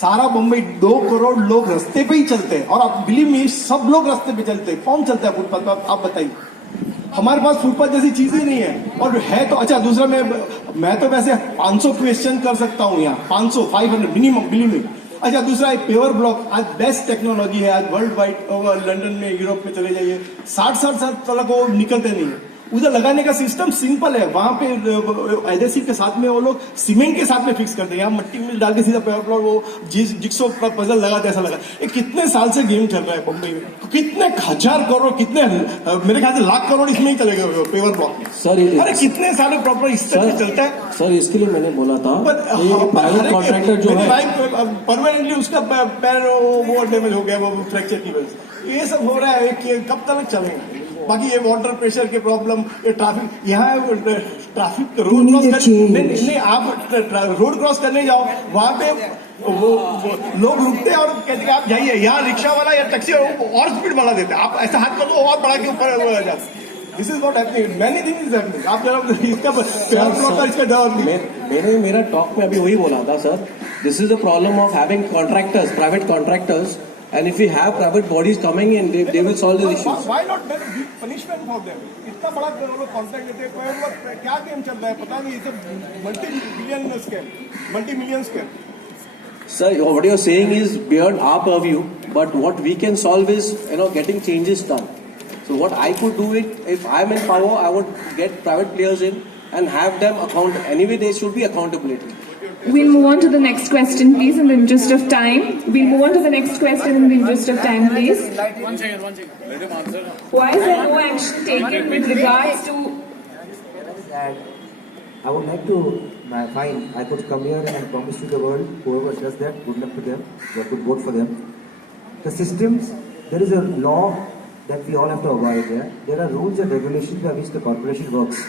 सारा मुंबई 2 करोड़ लोग रास्ते पे ही चलते हैं, और आप बिलीव मी, सब लोग रास्ते पे चलते हैं, कौन चलता है फुटपाथ पर? आप बताइए। हमारे पास फुटपाथ जैसी चीज ही नहीं है, और है तो अच्छा। दूसरा, मैं तो वैसे 500 क्वेश्चन कर सकता हूँ यहाँ, 500 500 मिनिमम, बिलीव मी। अच्छा, दूसरा एक पेवर ब्लॉक, आज बेस्ट टेक्नोलॉजी है, आज वर्ल्ड वाइड, लंदन में, यूरोप में चले जाइए, 60 साल तक वो निकलते नहीं है। उधर लगाने का सिस्टम सिंपल है, वहां पे एडहेसिव के साथ में वो लोग सीमेंट के साथ में फिक्स करते हैं, यहाँ मट्टी में डाल के सीधा पेपर ब्लॉक, वो जिक्सो पजल लगाते, ऐसा लगा। ये कितने साल से गेम चल रहा है मुंबई में, कितने हजार करोड़, कितने मेरे ख्याल से लाख करोड़ इसमें ही चले गए पेपर ब्लॉक में। सर अरे कितने साल प्रॉपर इस तरह से चलता है सर, इसके लिए मैंने बोला था प्राइवेट कॉन्ट्रैक्टर जो है परमानेंटली उसका पैर वो डैमेज हो गया, वो फ्रैक्चर की वजह से ये सब हो रहा है कि कब तक चलेगा। बाकी ये वाटर प्रेशर के प्रॉब्लम, ये ट्रैफिक, यहाँ ट्रैफिक रोड क्रॉस नहीं, आप रोड क्रॉस करने जाओ, वहां पे वो लोग रुकते हैं और कहते हैं आप जाइए, यहाँ रिक्शा वाला या टैक्सी और स्पीड बढ़ा देते हैं, आप ऐसा हाथ कर दो और बढ़ा के ऊपर जाते। This is not happening, many thing is happening. आप जरा इसका डर नहीं। मेरा टॉक में अभी वही बोला था sir, this is the problem of having contractors, private contractors, and if we have private bodies coming in, they will solve the issues. Why not then give punishment for them? इतना बड़ा लोग contract देते हैं, कोई लोग क्या game चल रहा है पता नहीं, इसे multi million scam. Sir, what you're saying is beyond our purview, but what we can solve is, getting changes done. So what I could do it, if I'm in power, I would get private players in and have them account. Anyway, there should be accountability. We'll move on to the next question, please, in the interest of time. We'll move on to the next question in the interest of time, please. One second. Let him answer. Why is there no action taken with regards to... I would like to find, I could come here and promise to the world, whoever does that, good luck to them, you have to vote for them. The systems, there is a law that we all have to abide. There are rules and regulations by which the corporation works.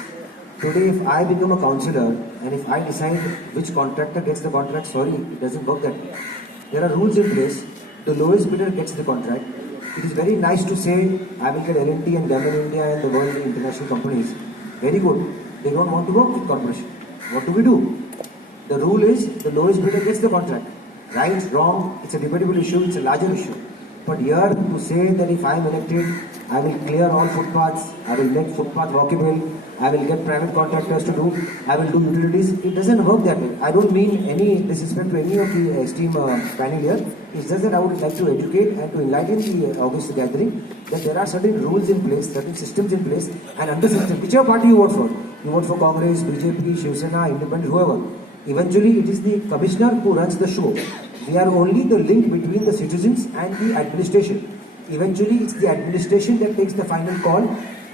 Today, if I become a councillor and if I decide which contractor gets the contract, sorry, it doesn't work that way. There are rules in place. The lowest bidder gets the contract. It is very nice to say, I will get L&T and Gammon India and the world international companies. Very good. They don't want to work with corporation. What do? The rule is, the lowest bidder gets the contract. Right, wrong, it's a debatable issue, it's a larger issue. But here, to say that if I am elected, I will clear all footpaths, I will make footpath walkable, I will get private contractors to do, I will do utilities. It doesn't work that way. I don't mean any disrespect to any of the esteemed panel here. It's just that I would like to educate and to enlighten the August gathering that there are certain rules in place, certain systems in place, and under system, whichever party you vote for. You vote for Congress, BJP, Shiv Sena, Independent, whoever. Eventually, it is the commissioner who runs the show. We are only the link between the citizens and the administration. Eventually, it's the administration that takes the final call.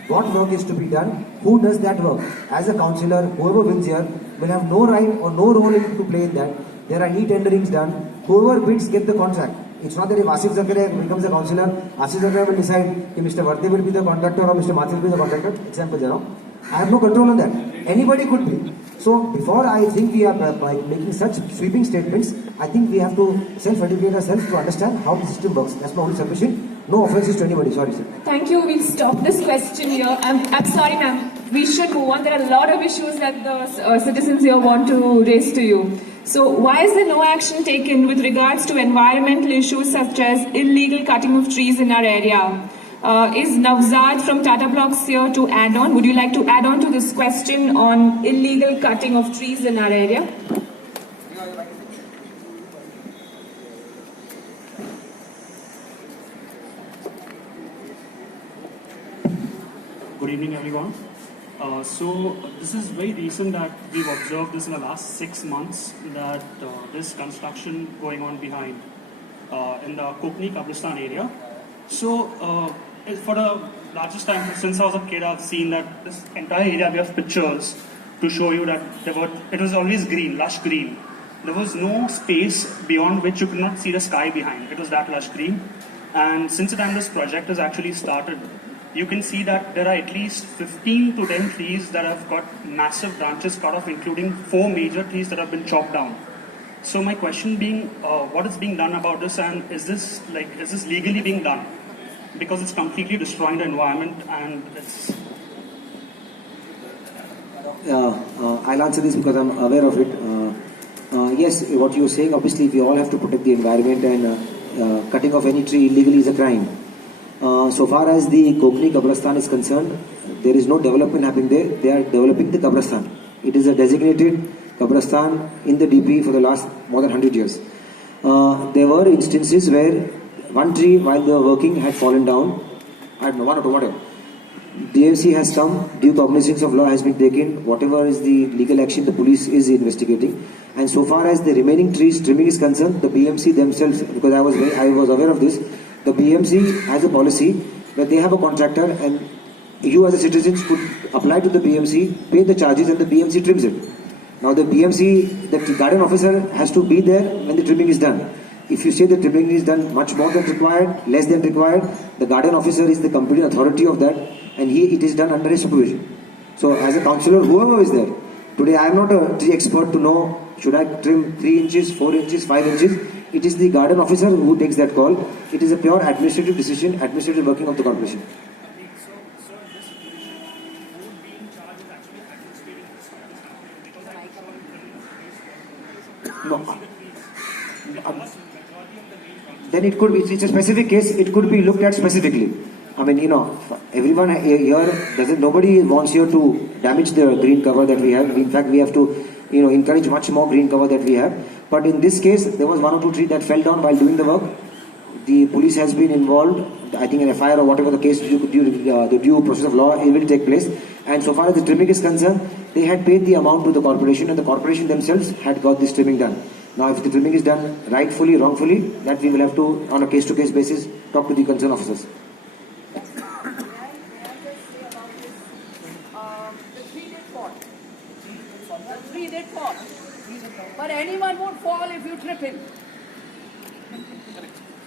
What work is to be done? Who does that work? As a councillor, whoever wins here will have no right or no role to play in that. There are e-tenderings done. Whoever bids get the contract. It's not that if Asif Zakaria becomes a councillor, Asif Zakaria will decide if Mr. Vardhe will be the contractor or Mr. Mathur will be the contractor. Example, I have no control on that. Anybody could be. So before I think we are by making such sweeping statements, I think we have to self-educate ourselves to understand how the system works. That's my only submission. No offenses to anybody. Sorry, sir. Thank you. We'll stop this question here. I'm sorry, ma'am. We should move on. There are a lot of issues that the citizens here want to raise to you. So why is there no action taken with regards to environmental issues such as illegal cutting of trees in our area? Is Navzad from Tata Blocks here to add on? Would you like to add on to this question on illegal cutting of trees in our area? Good evening, everyone. So this is very recent that we've observed this in the last 6 months that there's construction going on behind in the Kokni Kabristan area. So for the largest time since I was a kid, I've seen that this entire area, we have pictures to show you that it was always green, lush green. There was no space beyond which you could not see the sky behind. It was that lush green. And since the time this project has actually started, you can see that there are at least 15 to 10 trees that have got massive branches cut off, including 4 major trees that have been chopped down. So my question being, what is being done about this, and is this legally being done? Because it's completely destroying the environment and it's... I'll answer this because I'm aware of it. yes, what you're saying, obviously we all have to protect the environment, and cutting off any tree illegally is a crime. So far as the Kokni Kabristan is concerned, there is no development happening there. They are developing the Kabristan. It is a designated Kabristan in the DP for the last more than 100 years. There were instances where one tree while they were working had fallen down. I don't know, one or two, whatever. DMC has come, due cognizance of law has been taken, whatever is the legal action the police is investigating. And so far as the remaining trees trimming is concerned, the BMC themselves, because I was aware of this, the BMC has a policy where they have a contractor and you as a citizen could apply to the BMC, pay the charges and the BMC trims it. Now the BMC, the garden officer has to be there when the trimming is done. If you say the trimming is done much more than required, less than required, the garden officer is the competent authority of that, and it is done under his supervision. So as a councillor, whoever is there, today I am not a tree expert to know should I trim 3 inches, 4 inches, 5 inches. It is the garden officer who takes that call. It is a pure administrative decision, administrative working of the corporation. No. Then it could be, it's a specific case, it could be looked at specifically. I mean, everyone here nobody wants here to damage the green cover that we have. In fact, we have to, encourage much more green cover that we have. But in this case, there was 1 or 2 trees that fell down while doing the work. The police has been involved. I think an FIR or whatever the case, the due process of law, it will take place. And so far as the trimming is concerned, they had paid the amount to the corporation and the corporation themselves had got this trimming done. Now, if the trimming is done rightfully, wrongfully, that we will have to, on a case-to-case basis, talk to the concerned officers. The tree did fall. But anyone would fall if you trip him.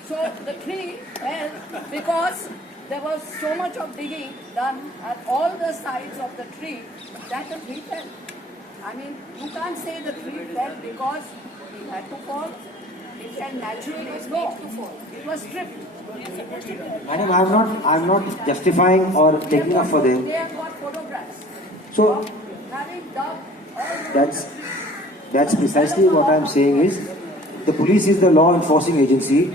So the tree fell because there was so much of digging done at all the sides of the tree that the tree fell. I mean, you can't say the tree fell because it had to fall. It fell naturally. No, it was stripped. Madam, I'm not justifying or taking up for them. They have got photographs. So Having dug all that's precisely what I'm saying is, the police is the law enforcing agency.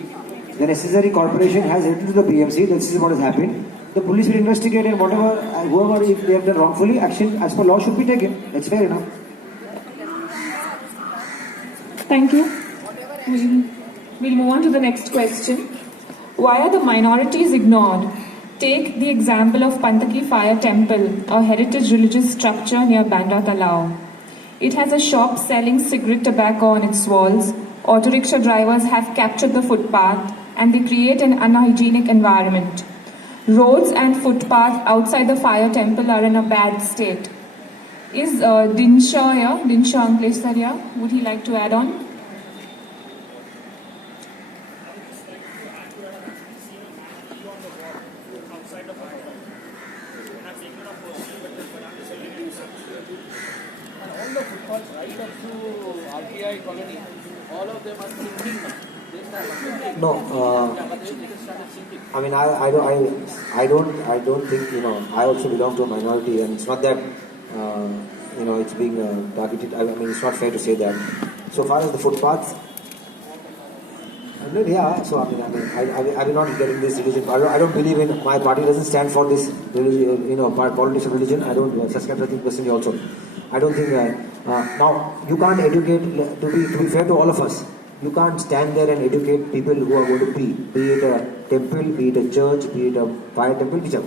The necessary corporation has written to the BMC, this is what has happened. The police will investigate and whoever, if they have done wrongfully, action as per law should be taken. That's fair enough. Thank you. We'll move on to the next question. Why are the minorities ignored? Take the example of Pantaki Fire Temple, a heritage religious structure near Bandra Talao. It has a shop selling cigarette tobacco on its walls. Auto rickshaw drivers have captured the footpath and they create an unhygienic environment. Roads and footpaths outside the fire temple are in a bad state. Is Dinshaw here? Dinshaw Ankleshwar here? Would he like to add on? All the footpaths right up to RTI colony, all of them are sinking now. They started No, but they started sinking. I mean, I don't think, I also belong to a minority, and it's not that, it's being targeted. I mean, it's not fair to say that. So far as the footpaths, yeah, so I will not get in this religion. I don't believe in, my party doesn't stand for this religion, politics of religion. I don't subscribe to that personally also. I don't think, now, you can't educate, to be fair to all of us, you can't stand there and educate people who are going to be it a temple, be it a church, be it a fire temple, whichever.